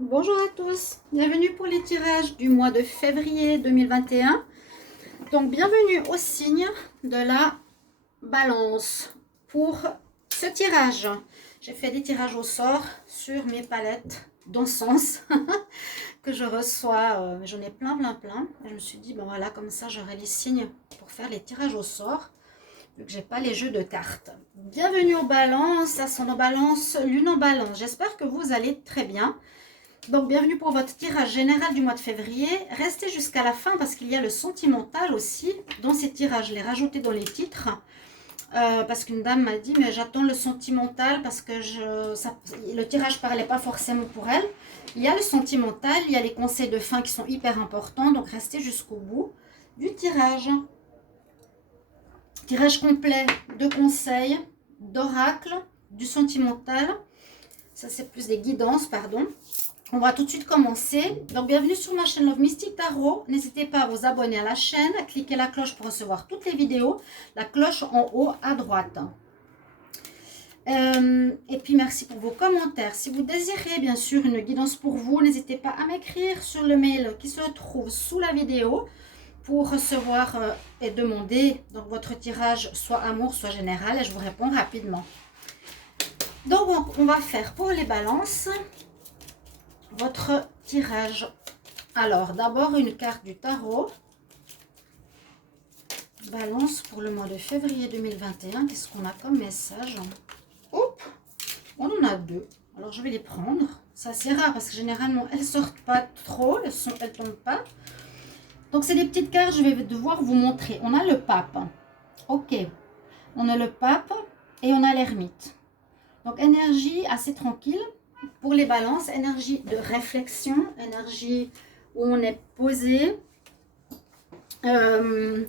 Bonjour à tous, bienvenue pour les tirages du mois de février 2021. Donc bienvenue au signe de la balance. Pour ce tirage, j'ai fait des tirages au sort sur mes palettes d'encens que je reçois. J'en ai plein. Et je me suis dit, bon voilà, comme ça j'aurai les signes pour faire les tirages au sort, vu que j'ai pas les jeux de cartes. Bienvenue aux balances, ascendant balance, lune en balance. J'espère que vous allez très bien. Donc, bienvenue pour votre tirage général du mois de février. Restez jusqu'à la fin parce qu'il y a le sentimental aussi dans ces tirages. Je l'ai rajouté dans les titres parce qu'une dame m'a dit, mais j'attends le sentimental parce que le tirage ne parlait pas forcément pour elle. Il y a le sentimental, il y a les conseils de fin qui sont hyper importants. Donc, restez jusqu'au bout du tirage. Tirage complet de conseils, d'oracle, du sentimental. Ça, c'est plus des guidances, pardon. On va tout de suite commencer. Donc, bienvenue sur ma chaîne Love Mystic Tarot. N'hésitez pas à vous abonner à la chaîne, à cliquer la cloche pour recevoir toutes les vidéos. La cloche en haut à droite. Et puis, merci pour vos commentaires. Si vous désirez, bien sûr, une guidance pour vous, n'hésitez pas à m'écrire sur le mail qui se trouve sous la vidéo pour recevoir et demander donc, votre tirage, soit amour, soit général. Et je vous réponds rapidement. Donc, on va faire pour les balances votre tirage. Alors, d'abord une carte du tarot. Balance pour le mois de février 2021. Qu'est-ce qu'on a comme message? Hop, on en a deux. Alors, je vais les prendre. Ça, c'est rare parce que généralement, elles sortent pas trop. Elles tombent pas. Donc, c'est des petites cartes. Je vais devoir vous montrer. On a le pape. Ok. On a le pape et on a l'ermite. Donc, énergie assez tranquille. Pour les balances, énergie de réflexion, énergie où on est posé, on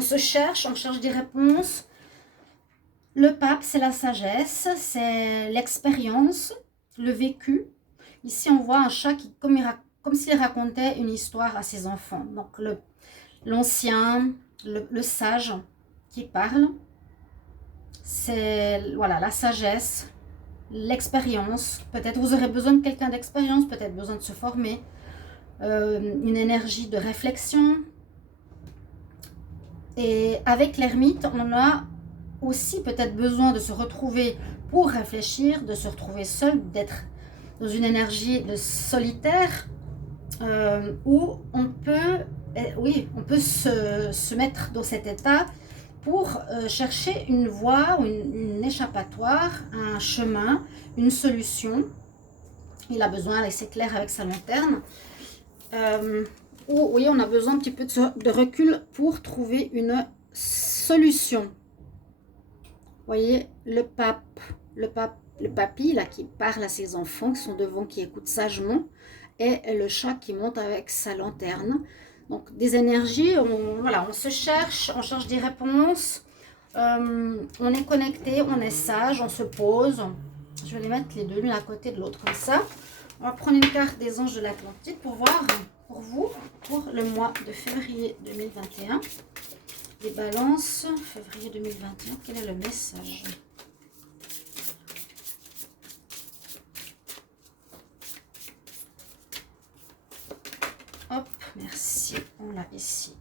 se cherche, on cherche des réponses. Le pape, c'est la sagesse, c'est l'expérience, le vécu. Ici, on voit un chat qui, comme s'il racontait une histoire à ses enfants. Donc, l'ancien, le sage qui parle, c'est voilà, la sagesse, l'expérience. Peut-être vous aurez besoin de quelqu'un d'expérience, peut-être besoin de se former, une énergie de réflexion. Et avec l'ermite, on a aussi peut-être besoin de se retrouver pour réfléchir, de se retrouver seul, d'être dans une énergie de solitaire où on peut, on peut se mettre dans cet état pour chercher une voie, une échappatoire, un chemin, une solution. Il a besoin, là c'est clair avec sa lanterne, où oui, on a besoin un petit peu de recul pour trouver une solution. Vous voyez, le papy là qui parle à ses enfants qui sont devant, qui écoutent sagement, et le chat qui monte avec sa lanterne. Donc des énergies, on se cherche, on cherche des réponses, on est connecté, on est sage, on se pose. Je vais les mettre les deux l'une à côté de l'autre comme ça. On va prendre une carte des anges de l'Atlantide pour voir pour vous, pour le mois de février 2021. Les balances, février 2021, quel est le message? Hop, merci, on l'a ici.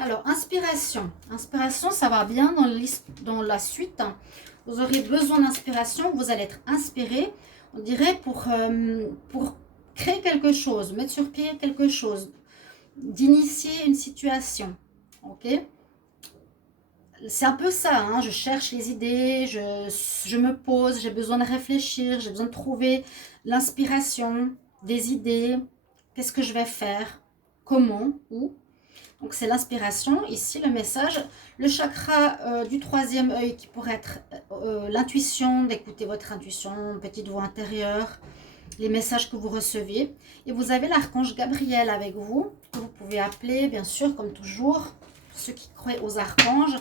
Alors, inspiration. Inspiration, ça va bien dans la suite. Vous aurez besoin d'inspiration, vous allez être inspiré, on dirait, pour créer quelque chose, mettre sur pied quelque chose, d'initier une situation. Ok? C'est un peu ça, hein, je cherche les idées, je me pose, j'ai besoin de réfléchir, j'ai besoin de trouver l'inspiration, des idées, qu'est-ce que je vais faire, comment, où. Donc c'est l'inspiration, ici le message, le chakra du troisième œil qui pourrait être l'intuition, d'écouter votre intuition, petite voix intérieure, les messages que vous recevez. Et vous avez l'archange Gabriel avec vous, que vous pouvez appeler bien sûr comme toujours, pour ceux qui croient aux archanges.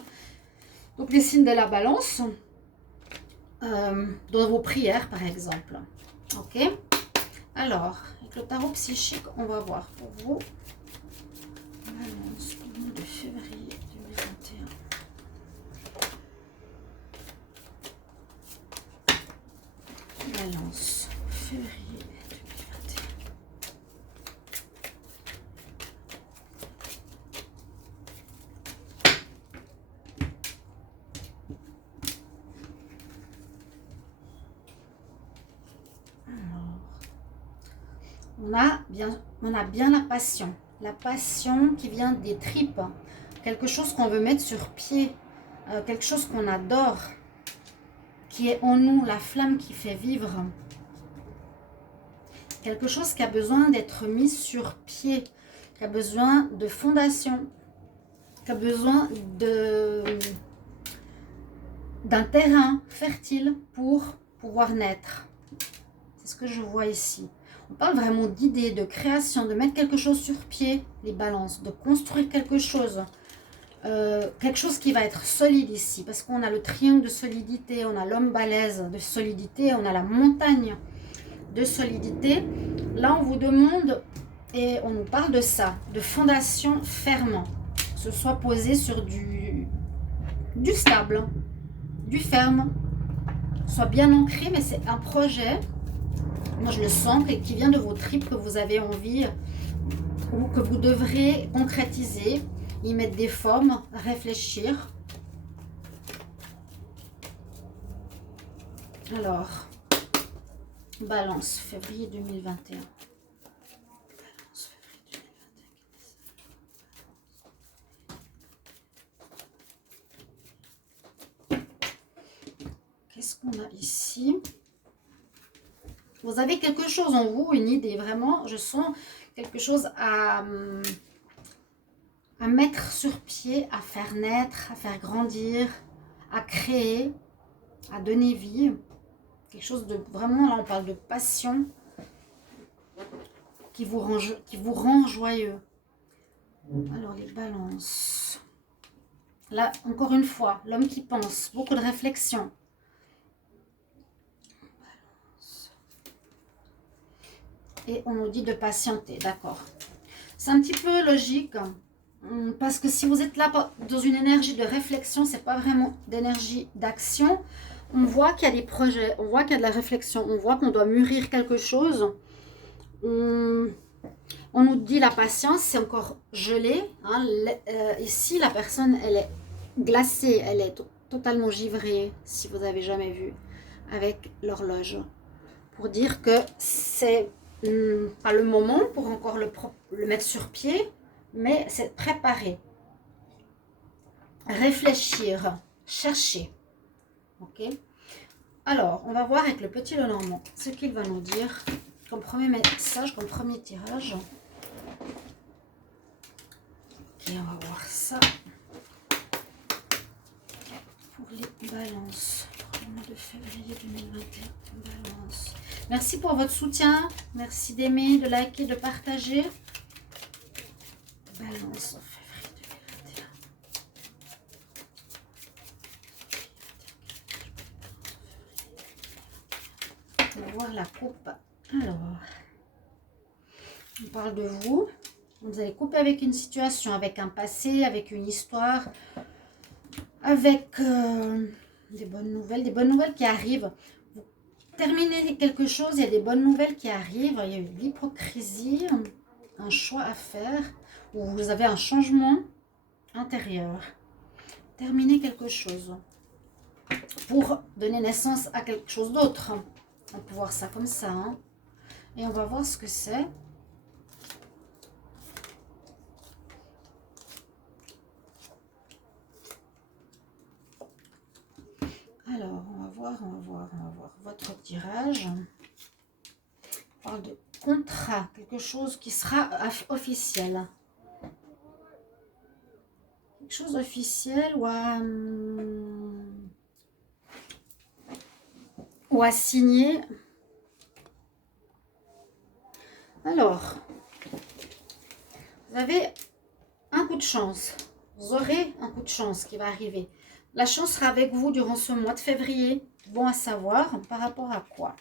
Donc les signes de la balance, dans vos prières par exemple. Ok. Alors, avec le tarot psychique, on va voir pour vous. Balance pour le mois de février 2021. Balance, février 2021. on a bien la passion qui vient des tripes, quelque chose qu'on veut mettre sur pied, quelque chose qu'on adore, qui est en nous, la flamme qui fait vivre, quelque chose qui a besoin d'être mis sur pied, qui a besoin de fondation, qui a besoin d'un terrain fertile pour pouvoir naître. C'est ce que je vois ici. On parle vraiment d'idées, de création, de mettre quelque chose sur pied, les balances, de construire quelque chose qui va être solide ici, parce qu'on a le triangle de solidité, on a l'homme balèze de solidité, on a la montagne de solidité. Là, on vous demande, et on nous parle de ça, de fondation ferme, que ce soit posé sur du stable, du ferme, soit bien ancré, mais c'est un projet, moi je le sens, qui vient de vos tripes, que vous avez envie, ou que vous devrez concrétiser, y mettre des formes, réfléchir. Alors, Balance, février 2021. Balance, février 2021. Qu'est-ce qu'on a ici? Vous avez quelque chose en vous, une idée, vraiment, je sens quelque chose à mettre sur pied, à faire naître, à faire grandir, à créer, à donner vie. Quelque chose de vraiment, là on parle de passion qui vous rend joyeux. Alors les balances. Là, encore une fois, l'homme qui pense, beaucoup de réflexion. Et on nous dit de patienter, d'accord. C'est un petit peu logique, parce que si vous êtes là dans une énergie de réflexion, c'est pas vraiment d'énergie d'action. On voit qu'il y a des projets, on voit qu'il y a de la réflexion, on voit qu'on doit mûrir quelque chose. On nous dit la patience, c'est encore gelé. Hein. Ici, la personne, elle est glacée, elle est totalement givrée, si vous avez jamais vu, avec l'horloge. Pour dire que c'est pas le moment pour encore le mettre sur pied, mais c'est préparer, réfléchir, chercher. Ok. Alors, on va voir avec le petit Lenormand ce qu'il va nous dire comme premier message, comme premier tirage. Ok, on va voir ça pour les balances. Le mois de février 2021, balance. Merci pour votre soutien. Merci d'aimer, de liker, de partager. Balance en février 2021. On va voir la coupe. Alors, on parle de vous. Vous allez couper avec une situation, avec un passé, avec une histoire, avec des bonnes nouvelles qui arrivent. Vous terminez quelque chose, il y a des bonnes nouvelles qui arrivent. Il y a eu l'hypocrisie, un choix à faire, ou vous avez un changement intérieur. Terminez quelque chose pour donner naissance à quelque chose d'autre. On peut voir ça comme ça. Hein. Et on va voir ce que c'est. Alors, on va voir votre tirage. On parle de contrat, quelque chose qui sera officiel. Quelque chose officiel ou à signer. Alors, vous avez un coup de chance. Vous aurez un coup de chance qui va arriver. La chance sera avec vous durant ce mois de février. Bon à savoir, par rapport à quoi?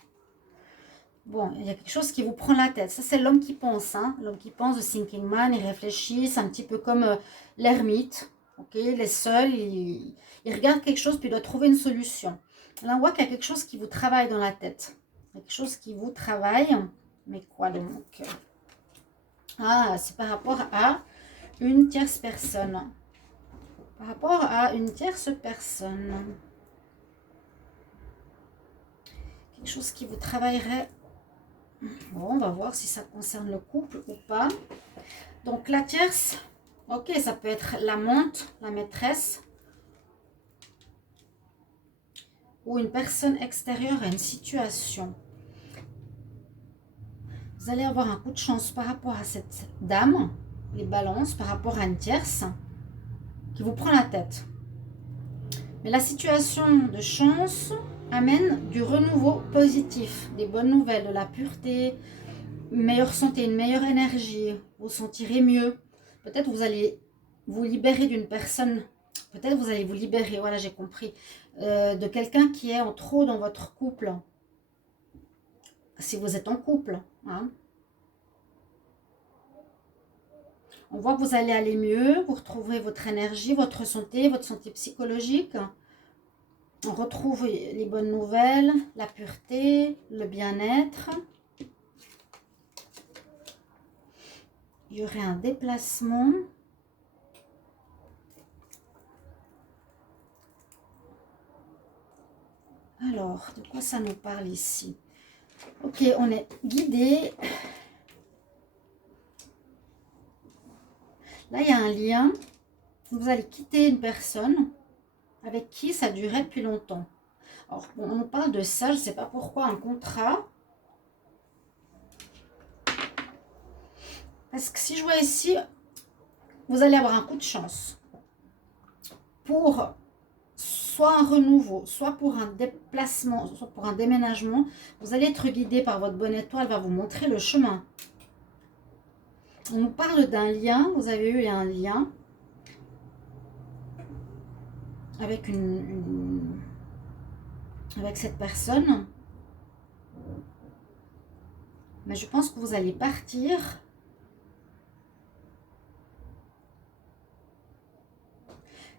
Bon, il y a quelque chose qui vous prend la tête. Ça, c'est l'homme qui pense. Hein? L'homme qui pense, le thinking man, il réfléchit. C'est un petit peu comme l'ermite. Okay? Il est seul, il regarde quelque chose, puis il doit trouver une solution. Là, on voit qu'il y a quelque chose qui vous travaille dans la tête. Quelque chose qui vous travaille. Mais quoi donc? Ah, c'est par rapport à une tierce personne. Par rapport à une tierce personne. Quelque chose qui vous travaillerait. Bon, on va voir si ça concerne le couple ou pas. Donc la tierce, ok, ça peut être l'amante, la maîtresse, ou une personne extérieure à une situation. Vous allez avoir un coup de chance par rapport à cette dame, les balances, par rapport à une tierce qui vous prend la tête. Mais la situation de chance amène du renouveau positif, des bonnes nouvelles, de la pureté, une meilleure santé, une meilleure énergie, vous sentirez mieux. Peut-être vous allez vous libérer d'une personne, peut-être vous allez vous libérer, voilà j'ai compris, de quelqu'un qui est en trop dans votre couple. Si vous êtes en couple, hein. On voit que vous allez aller mieux, vous retrouverez votre énergie, votre santé psychologique. On retrouve les bonnes nouvelles, la pureté, le bien-être. Il y aurait un déplacement. Alors, de quoi ça nous parle ici? Ok, on est guidé. Là, il y a un lien. Vous allez quitter une personne avec qui ça durait depuis longtemps. Alors, bon, on nous parle de ça, je ne sais pas pourquoi, un contrat. Parce que si je vois ici, vous allez avoir un coup de chance pour soit un renouveau, soit pour un déplacement, soit pour un déménagement. Vous allez être guidé par votre bonne étoile, elle va vous montrer le chemin. On nous parle d'un lien, vous avez eu un lien avec avec cette personne. Mais je pense que vous allez partir.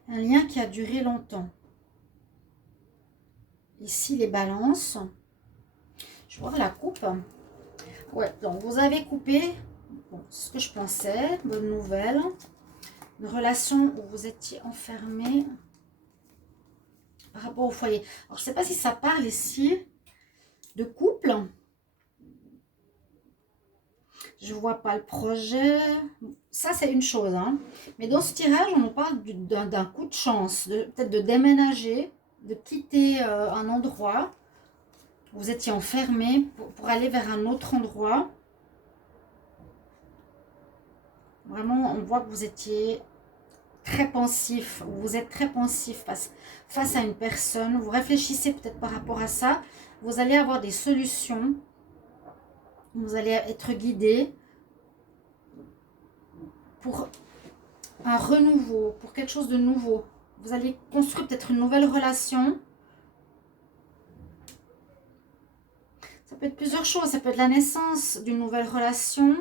Un lien qui a duré longtemps. Ici, les balances. Je vois la coupe. Ouais, donc vous avez coupé. Bon, c'est ce que je pensais. Bonne nouvelle. Une relation où vous étiez enfermé par rapport au foyer. Alors, je ne sais pas si ça parle ici de couple. Je ne vois pas le projet. Ça, c'est une chose. Hein. Mais dans ce tirage, on nous parle d'un coup de chance. Peut-être de déménager, de quitter un endroit. Vous étiez enfermé pour aller vers un autre endroit. Vraiment, on voit que vous étiez très pensif. Vous êtes très pensif face à une personne. Vous réfléchissez peut-être par rapport à ça. Vous allez avoir des solutions. Vous allez être guidé pour un renouveau, pour quelque chose de nouveau. Vous allez construire peut-être une nouvelle relation. Ça peut être plusieurs choses. Ça peut être la naissance d'une nouvelle relation.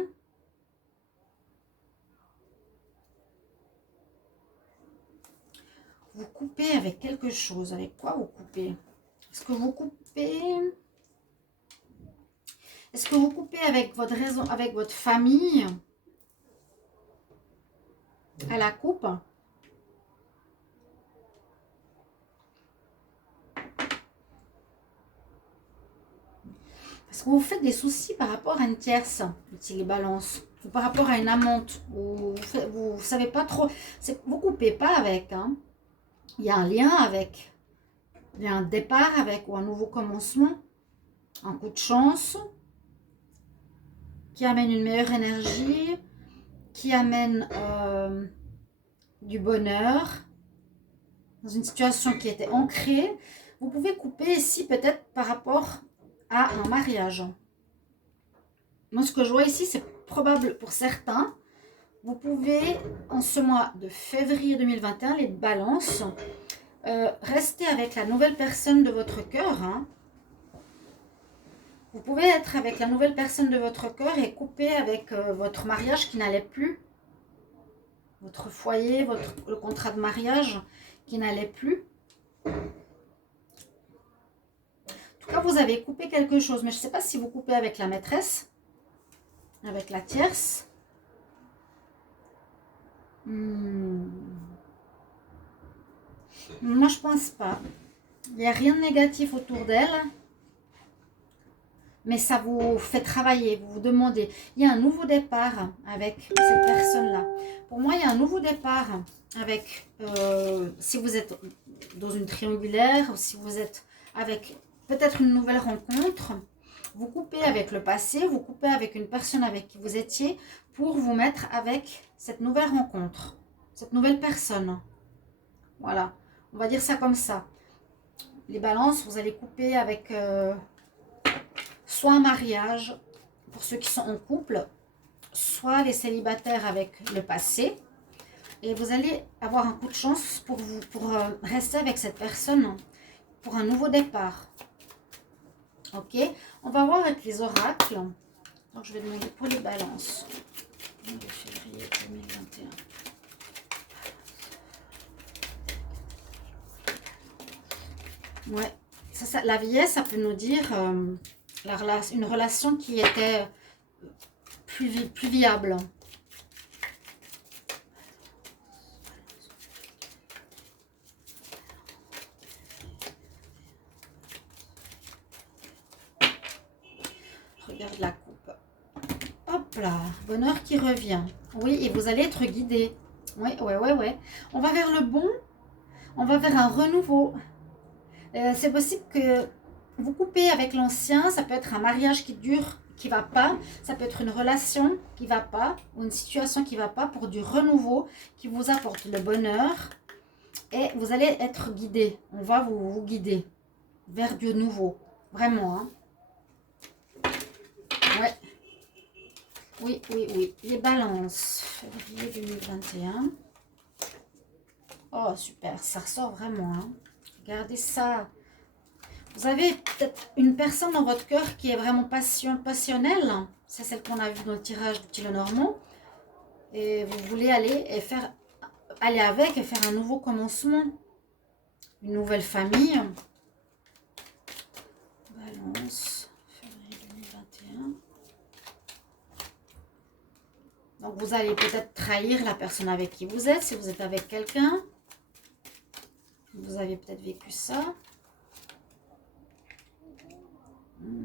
Vous coupez avec quelque chose. Avec quoi vous coupez? Est-ce que vous coupez... Est-ce que vous coupez avec votre raison, avec votre famille à la coupe? Parce que vous faites des soucis par rapport à une tierce, si les balances, ou par rapport à une amante, ou vous savez pas trop, vous coupez pas avec, hein. Il y a un lien avec, il y a un départ avec, ou un nouveau commencement, un coup de chance, qui amène une meilleure énergie, qui amène du bonheur, dans une situation qui était ancrée. Vous pouvez couper ici peut-être par rapport à un mariage. Moi, ce que je vois ici, c'est probable pour certains. Vous pouvez, en ce mois de février 2021, les balances, rester avec la nouvelle personne de votre cœur. Hein. Vous pouvez être avec la nouvelle personne de votre cœur et couper avec votre mariage qui n'allait plus. Votre foyer, le contrat de mariage qui n'allait plus. En tout cas, vous avez coupé quelque chose. Mais je ne sais pas si vous coupez avec la maîtresse, avec la tierce. Moi, je pense pas. Il n'y a rien de négatif autour d'elle. mais ça vous fait travailler, vous vous demandez. Il y a un nouveau départ avec cette personne-là. Pour moi, il y a un nouveau départ avec, si vous êtes dans une triangulaire, ou si vous êtes avec peut-être une nouvelle rencontre, vous coupez avec le passé, vous coupez avec une personne avec qui vous étiez pour vous mettre avec cette nouvelle rencontre, cette nouvelle personne. Voilà, on va dire ça comme ça. Les balances, vous allez couper avec soit un mariage pour ceux qui sont en couple, soit les célibataires avec le passé. Et vous allez avoir un coup de chance pour rester avec cette personne pour un nouveau départ. Ok, on va voir avec les oracles. Donc je vais demander pour les balances. De février 2021. Ouais, la vieillesse, ça peut nous dire une relation qui était plus viable. Regarde la coupe. Hop là, bonheur qui revient. Oui, et vous allez être guidé. Oui. On va vers le bon, on va vers un renouveau. C'est possible que vous coupez avec l'ancien, ça peut être un mariage qui dure, qui va pas, ça peut être une relation qui va pas, ou une situation qui va pas, pour du renouveau qui vous apporte le bonheur. Et vous allez être guidé, on va vous guider vers du nouveau, vraiment. Hein. Ouais. Oui. Les balances, février 2021. Oh, super, ça ressort vraiment. Hein. Regardez ça. Vous avez peut-être une personne dans votre cœur qui est vraiment passionnelle. C'est celle qu'on a vue dans le tirage du Lenormand. Et vous voulez aller avec et faire un nouveau commencement. Une nouvelle famille. Balance, février 2021. Donc vous allez peut-être trahir la personne avec qui vous êtes, si vous êtes avec quelqu'un. Vous avez peut-être vécu ça.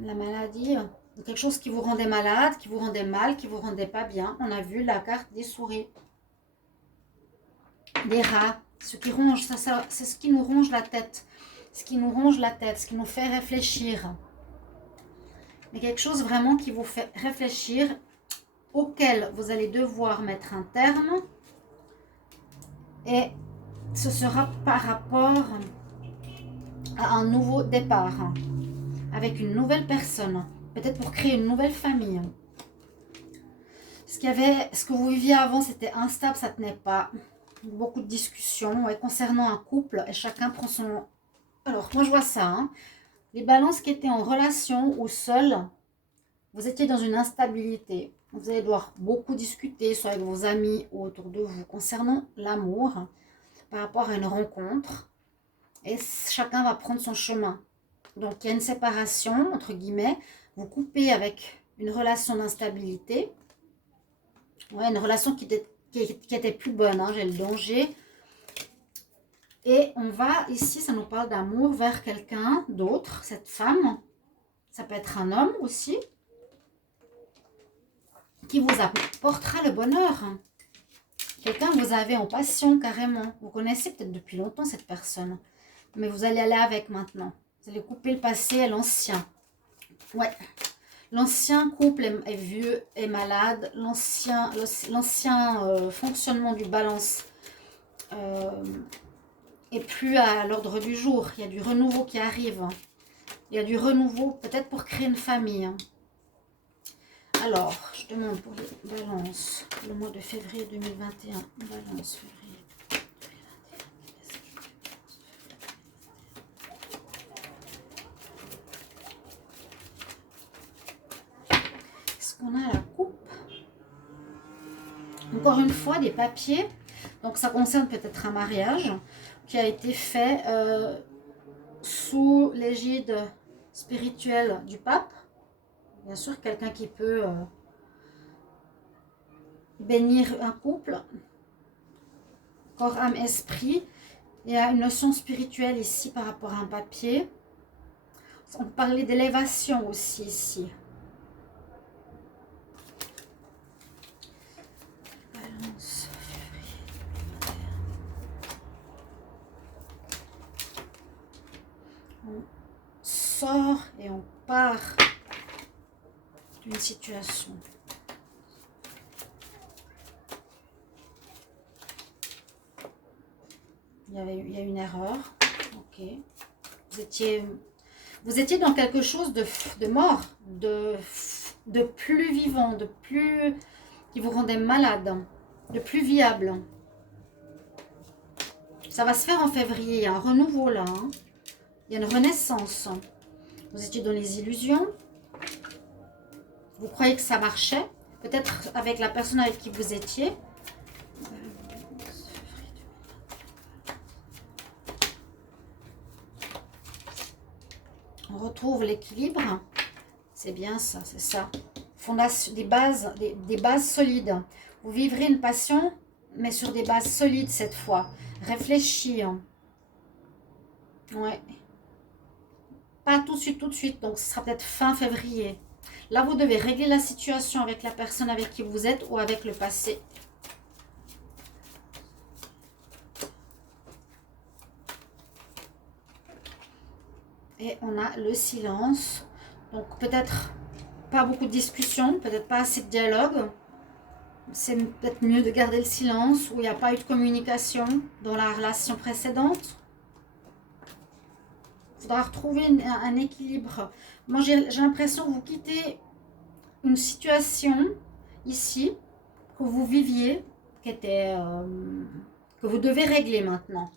La maladie, quelque chose qui vous rendait malade, qui vous rendait mal, qui vous rendait pas bien. On a vu la carte des souris, des rats, ce qui ronge, c'est ce qui nous ronge la tête, ce qui nous ronge la tête, ce qui nous fait réfléchir. Mais quelque chose vraiment qui vous fait réfléchir, auquel vous allez devoir mettre un terme, et ce sera par rapport à un nouveau départ, avec une nouvelle personne, peut-être pour créer une nouvelle famille. Ce que vous viviez avant, c'était instable, ça ne tenait pas. Beaucoup de discussions concernant un couple, et chacun prend son... Alors, moi je vois ça, hein. Les balances qui étaient en relation ou seules, vous étiez dans une instabilité. Vous allez devoir beaucoup discuter, soit avec vos amis ou autour de vous, concernant l'amour, par rapport à une rencontre. Et chacun va prendre son chemin. Donc, il y a une séparation, entre guillemets. Vous coupez avec une relation d'instabilité. Ouais, une relation qui était plus bonne, hein, j'ai le danger. Et on va, ici, ça nous parle d'amour vers quelqu'un d'autre, cette femme. Ça peut être un homme aussi, qui vous apportera le bonheur. Quelqu'un que vous avez en passion, carrément. Vous connaissez peut-être depuis longtemps cette personne. Mais vous allez aller avec maintenant. Vous allez couper le passé et l'ancien. Ouais. L'ancien couple est vieux, est malade. L'ancien fonctionnement du balance est plus à l'ordre du jour. Il y a du renouveau qui arrive. Il y a du renouveau peut-être pour créer une famille. Alors, je demande pour les balances, le mois de février 2021. Balance, février 2021. Est-ce qu'on a la coupe? Encore une fois, des papiers. Donc, ça concerne peut-être un mariage qui a été fait sous l'égide spirituelle du pape. Bien sûr, quelqu'un qui peut bénir un couple. Corps, âme, esprit. Il y a une notion spirituelle ici par rapport à un papier. On parlait d'élévation aussi ici. Balance, on sort et on part d'une situation. Il y a une erreur. Ok. Vous étiez dans quelque chose de mort, de plus vivant, de plus qui vous rendait malade, de plus viable. Ça va se faire en février. Il y a un renouveau là. Hein. Il y a une renaissance. Vous étiez dans les illusions. Vous croyez que ça marchait. Peut-être avec la personne avec qui vous étiez. On retrouve l'équilibre. C'est bien ça, c'est ça. Fondation, des bases solides. Vous vivrez une passion, mais sur des bases solides cette fois. Réfléchir. Ouais. Pas tout de suite. Donc, ce sera peut-être fin février. Là, vous devez régler la situation avec la personne avec qui vous êtes ou avec le passé. Et on a le silence. Donc, peut-être pas beaucoup de discussion, peut-être pas assez de dialogue. C'est peut-être mieux de garder le silence où il n'y a pas eu de communication dans la relation précédente. Il faudra retrouver un équilibre. Moi, j'ai l'impression que vous quittez une situation ici que vous viviez, qui était, que vous devez régler maintenant.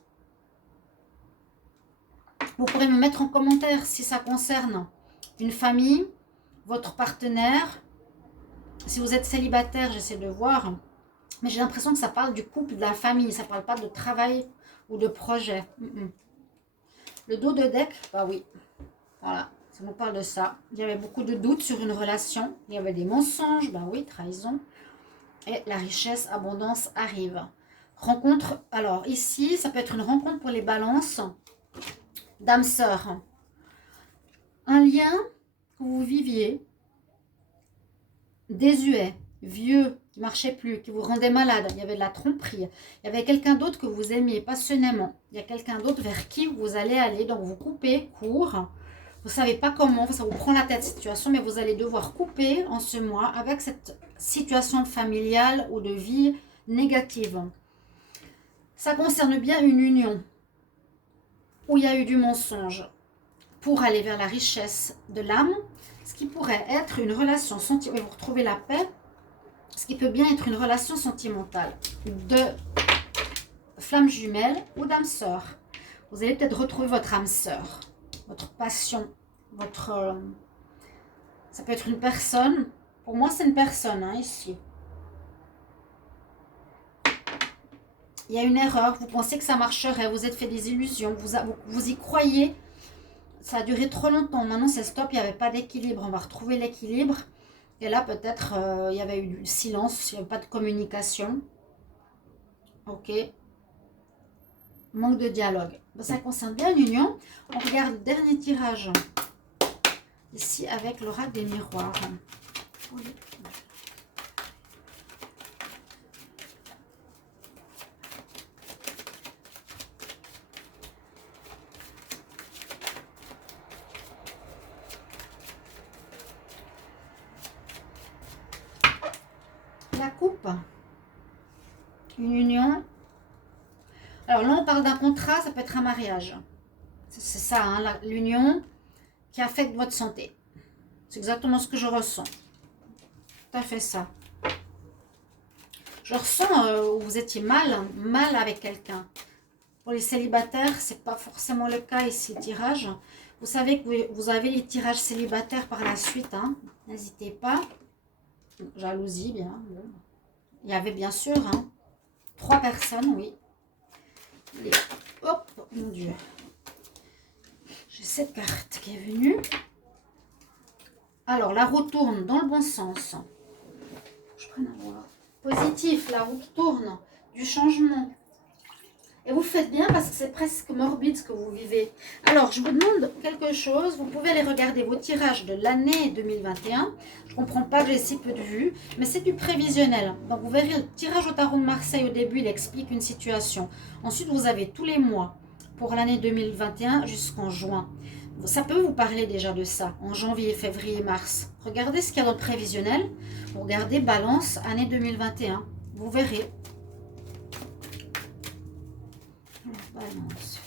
Vous pourrez me mettre en commentaire si ça concerne une famille, votre partenaire. Si vous êtes célibataire, j'essaie de voir. Mais j'ai l'impression que ça parle du couple, de la famille. Ça ne parle pas de travail ou de projet. Le dos de deck, bah oui. Voilà, ça nous parle de ça. Il y avait beaucoup de doutes sur une relation. Il y avait des mensonges, bah oui, trahison. Et la richesse, abondance arrive. Rencontre, alors ici, ça peut être une rencontre pour les balances d'âme sœur. Un lien que vous viviez désuet, vieux, qui ne marchait plus, qui vous rendait malade. Il y avait de la tromperie. Il y avait quelqu'un d'autre que vous aimiez passionnément. Il y a quelqu'un d'autre vers qui vous allez aller. Donc vous coupez court. Vous ne savez pas comment, ça vous prend la tête cette situation, mais vous allez devoir couper en ce mois avec cette situation familiale ou de vie négative. Ça concerne bien une union où il y a eu du mensonge pour aller vers la richesse de l'âme, ce qui pourrait être une relation sentimentale. Vous retrouvez la paix, ce qui peut bien être une relation sentimentale de flamme jumelle ou d'âme sœur. Vous allez peut-être retrouver votre âme sœur, votre passion, votre... ça peut être une personne. Pour moi, c'est une personne, hein, ici. Il y a une erreur, vous pensez que ça marcherait, vous êtes fait des illusions, vous y croyez. Ça a duré trop longtemps, maintenant c'est stop, il n'y avait pas d'équilibre, on va retrouver l'équilibre. Et là peut-être il y avait eu du silence, il n'y avait pas de communication. Ok. Manque de dialogue. Ça concerne bien l'union. On regarde le dernier tirage. Ici avec l'oracle des miroirs. Oui. La coupe. Une union. Alors là, on parle d'un contrat, ça peut être un mariage. C'est ça, hein, l'union qui affecte votre santé. C'est exactement ce que je ressens. Tout à fait ça. Je ressens où vous étiez mal avec quelqu'un. Pour les célibataires, c'est pas forcément le cas ici, tirage. Vous savez que vous avez les tirages célibataires par la suite. Hein. N'hésitez pas. Jalousie, bien. Il y avait bien sûr 3 personnes, oui. Hop, mon Dieu. J'ai cette carte qui est venue. Alors, la roue tourne dans le bon sens. Je prends un voir. Positif, la roue qui tourne. Du changement. Et vous faites bien parce que c'est presque morbide ce que vous vivez. Alors, je vous demande quelque chose. Vous pouvez aller regarder vos tirages de l'année 2021. Je ne comprends pas que j'ai si peu de vues, mais c'est du prévisionnel. Donc, vous verrez le tirage au tarot de Marseille au début, il explique une situation. Ensuite, vous avez tous les mois pour l'année 2021 jusqu'en juin. Ça peut vous parler déjà de ça, en janvier, février, mars. Regardez ce qu'il y a dans le prévisionnel. Vous regardez Balance, année 2021. Vous verrez. Balance,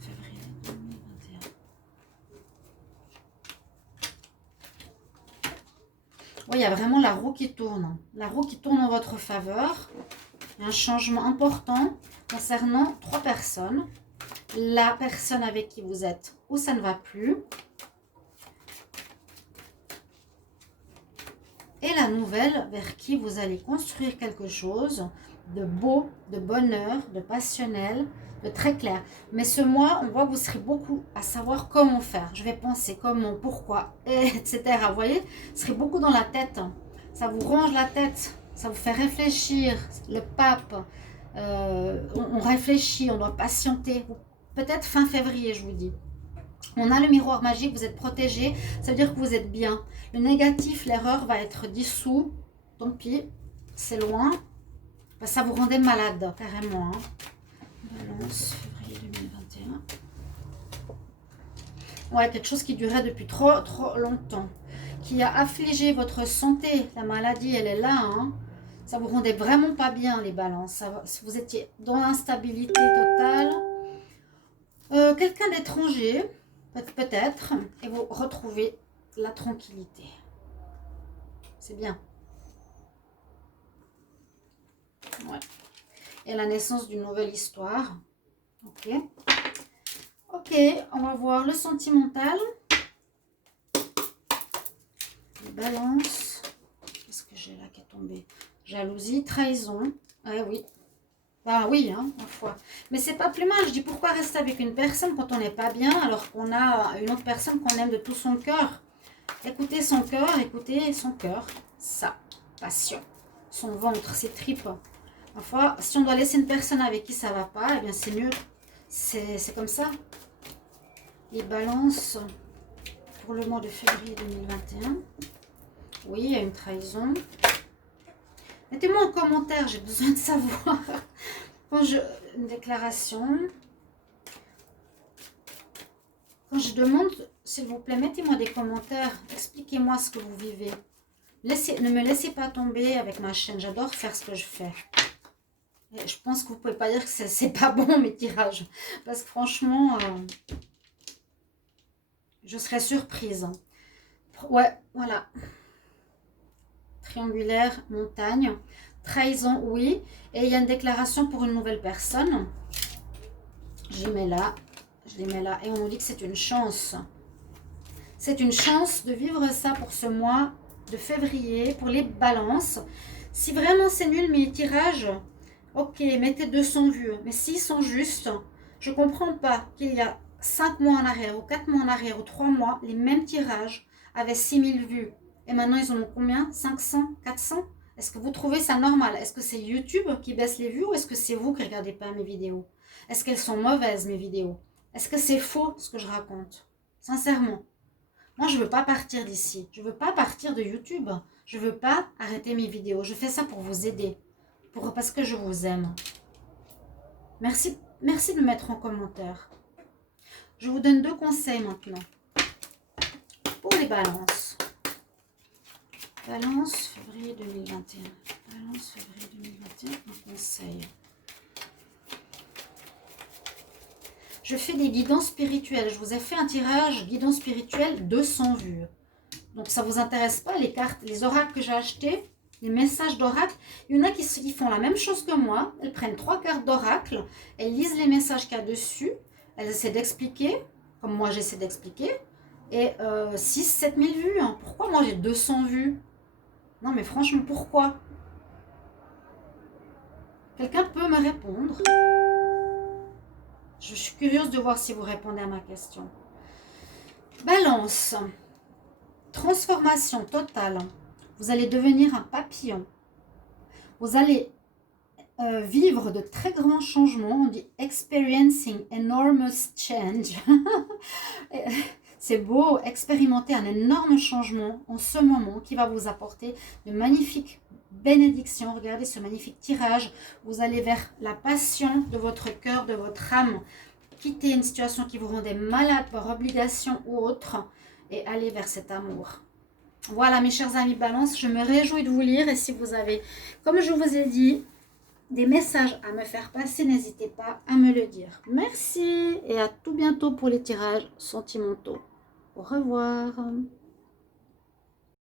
février 2021. Oui, il y a vraiment la roue qui tourne. La roue qui tourne en votre faveur. Il y a un changement important concernant 3 personnes. La personne avec qui vous êtes, où ça ne va plus. Et la nouvelle vers qui vous allez construire quelque chose de beau, de bonheur, de passionnel, de très clair. Mais ce mois, on voit que vous serez beaucoup à savoir comment faire. Je vais penser comment, pourquoi, etc. Vous voyez, vous serez beaucoup dans la tête. Ça vous range la tête, ça vous fait réfléchir. Le pape, on réfléchit, on doit patienter. Peut-être fin février, je vous dis. On a le miroir magique, vous êtes protégé, ça veut dire que vous êtes bien. Le négatif, l'erreur va être dissous. Tant pis, c'est loin. Ça vous rendait malade, carrément. Hein. Balance, février 2021. Ouais, quelque chose qui durait depuis trop longtemps. Qui a affligé votre santé. La maladie, elle est là. Hein. Ça vous rendait vraiment pas bien, les balances. Vous étiez dans l'instabilité totale. Quelqu'un d'étranger, peut-être, et vous retrouvez la tranquillité. C'est bien. Ouais. Et la naissance d'une nouvelle histoire. Ok. Ok, on va voir le sentimental. Les balances. Qu'est-ce que j'ai là qui est tombé? Jalousie, trahison. Ah oui. Ah oui, hein, parfois. Mais c'est pas plus mal. Je dis pourquoi rester avec une personne quand on n'est pas bien alors qu'on a une autre personne qu'on aime de tout son cœur. Écoutez son cœur, écoutez son cœur. Sa passion, son ventre, ses tripes. Parfois, si on doit laisser une personne avec qui ça va pas, eh bien c'est mieux. C'est comme ça. Les balances pour le mois de février 2021. Oui, il y a une trahison. Mettez-moi en commentaire, j'ai besoin de savoir. Une déclaration. Quand je demande, s'il vous plaît, mettez-moi des commentaires. Expliquez-moi ce que vous vivez. Ne me laissez pas tomber avec ma chaîne. J'adore faire ce que je fais. Et je pense que vous ne pouvez pas dire que c'est pas bon mes tirages. Parce que franchement, je serais surprise. Ouais, voilà. Triangulaire, montagne. Trahison, oui. Et il y a une déclaration pour une nouvelle personne. Je les mets là. Je les mets là. Et on nous dit que c'est une chance. C'est une chance de vivre ça pour ce mois de février, pour les balances. Si vraiment c'est nul mes tirages, ok, mettez 200 vues. Mais s'ils sont justes, je ne comprends pas qu'il y a 5 mois en arrière, ou 4 mois en arrière, ou 3 mois, les mêmes tirages avaient 6000 vues. Et maintenant, ils en ont combien? 500? 400? Est-ce que vous trouvez ça normal? Est-ce que c'est YouTube qui baisse les vues ou est-ce que c'est vous qui ne regardez pas mes vidéos? Est-ce qu'elles sont mauvaises, mes vidéos? Est-ce que c'est faux, ce que je raconte? Sincèrement. Moi, je ne veux pas partir d'ici. Je ne veux pas partir de YouTube. Je ne veux pas arrêter mes vidéos. Je fais ça pour vous aider. Parce que je vous aime. Merci de me mettre en commentaire. Je vous donne 2 conseils maintenant. Pour les balances. Balance, février 2021. Balance, février 2021, un conseil. Je fais des guidances spirituelles. Je vous ai fait un tirage guidance spirituelle 200 vues. Donc, ça ne vous intéresse pas, les cartes, les oracles que j'ai achetés, les messages d'oracle. Il y en a qui font la même chose que moi. Elles prennent 3 cartes d'oracle, elles lisent les messages qu'il y a dessus, elles essaient d'expliquer, comme moi j'essaie d'expliquer, et 6-7 000 vues. Hein. Pourquoi moi j'ai 200 vues? Non mais franchement, pourquoi? Quelqu'un peut me répondre? Je suis curieuse de voir si vous répondez à ma question. Balance. Transformation totale. Vous allez devenir un papillon. Vous allez vivre de très grands changements. On dit experiencing enormous change. C'est beau, expérimenter un énorme changement en ce moment qui va vous apporter de magnifiques bénédictions. Regardez ce magnifique tirage. Vous allez vers la passion de votre cœur, de votre âme. Quitter une situation qui vous rendait malade par obligation ou autre et aller vers cet amour. Voilà mes chers amis Balance, je me réjouis de vous lire et si vous avez, comme je vous ai dit, des messages à me faire passer, n'hésitez pas à me le dire. Merci et à tout bientôt pour les tirages sentimentaux. Au revoir.